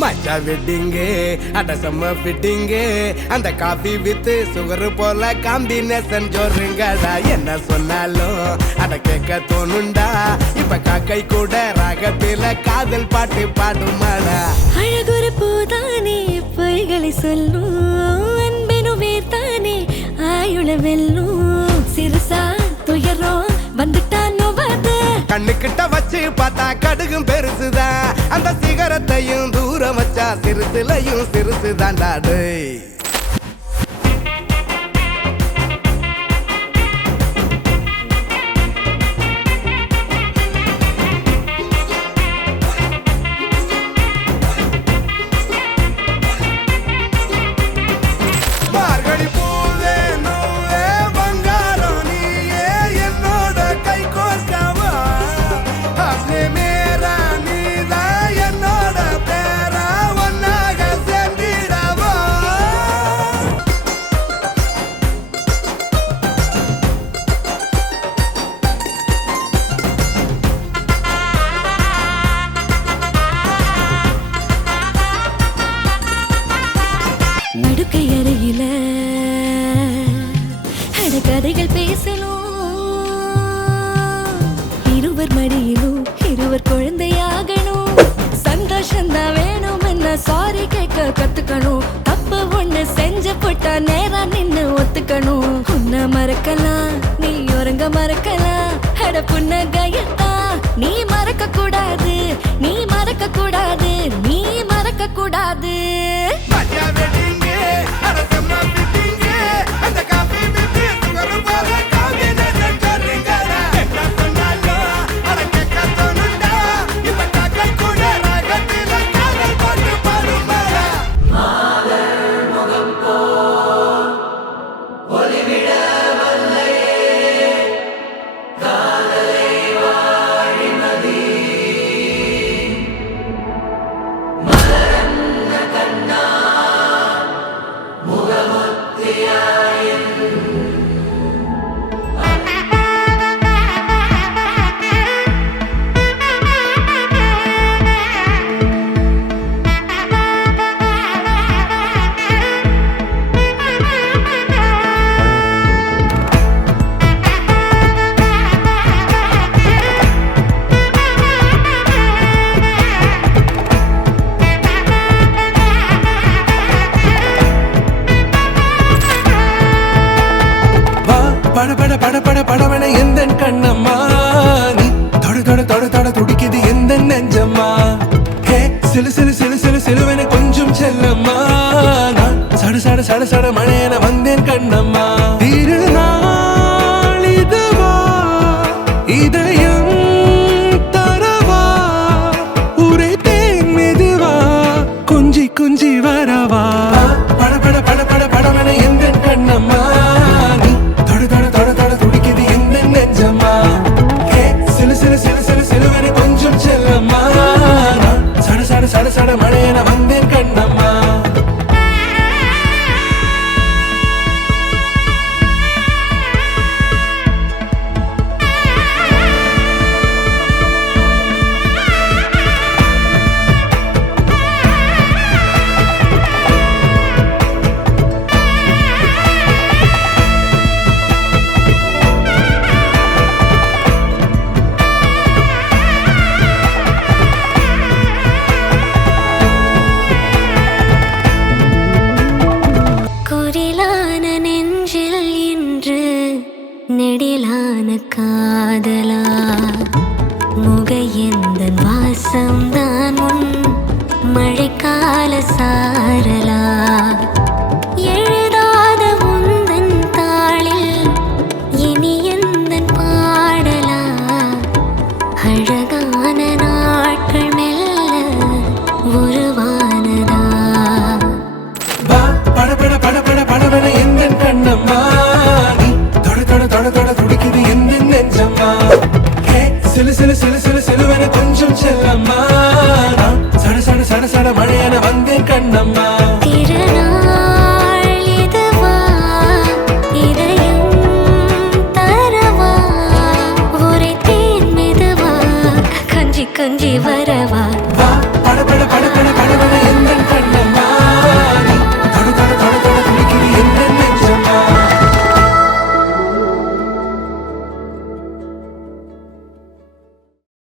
மச்சா வெட்டிங்கு அட செம்ம ஃபிட்டிங்கு அந்த காஃபி வித் சுகர் போல காம்பினேஷன் ஜோருங்கடா என்ன சொன்னாலும் அட கேட்க தோணுண்டா இப்ப காக்கை கூட ராகத்தில காதல் பாட்டு பாடுமாடா அழகுரு பூதானே பொய்களை சொல்லும் அன்பெனும் வேர்த்தானே ஆயுள வெல்லும் சிறுசா துயரம் வந்துட்டான் கண்ணுக்கிட்ட வச்சு பார்த்தா கடுகும் பெருசுதான் அந்த சிகரத்தையும் தூரம் வச்சா சிறுசுலையும் சிறுசுதான் டாடு நடுக்கை அருகில கதைகள் பேசணும் இருவர் மடியிலும் இருவர் குழந்தையாகணும் சந்தோஷம்தான் வேணும் என்ன சாரி கேட்க கத்துக்கணும் தப்பு ஒண்ணு செஞ்சு போட்டா நேரா நின்னு ஒத்துக்கணும் உன்னை மறக்கலாம் நீ உறங்க மறக்கலாம் அட புன்னகையத்தா நீ மறக்க கூடாது நீ மறக்க கூடாது நீ மறக்க கூடாது பட பட பட பட படவன எந்த கண்ணம்மா நீ தொட தொட தொட தொட துடிக்குது எந்த நெஞ்சம்மா ஹே சிலு சிலு சிலு சிலு சிலுவன கொஞ்சம் செல்லம்மா நான் சட சட சட சட மழையன வந்தேன் கண்ணம்மா திருநாள் இதுவா இதயம் தரவா உரை தேன் மெதுவா குஞ்சி குஞ்சி வரவா பட பட பட பட படவன எந்த கண்ணம்மா சட சட மழையன வந்தேன் கண்ணம்மா நெடிலான காதல்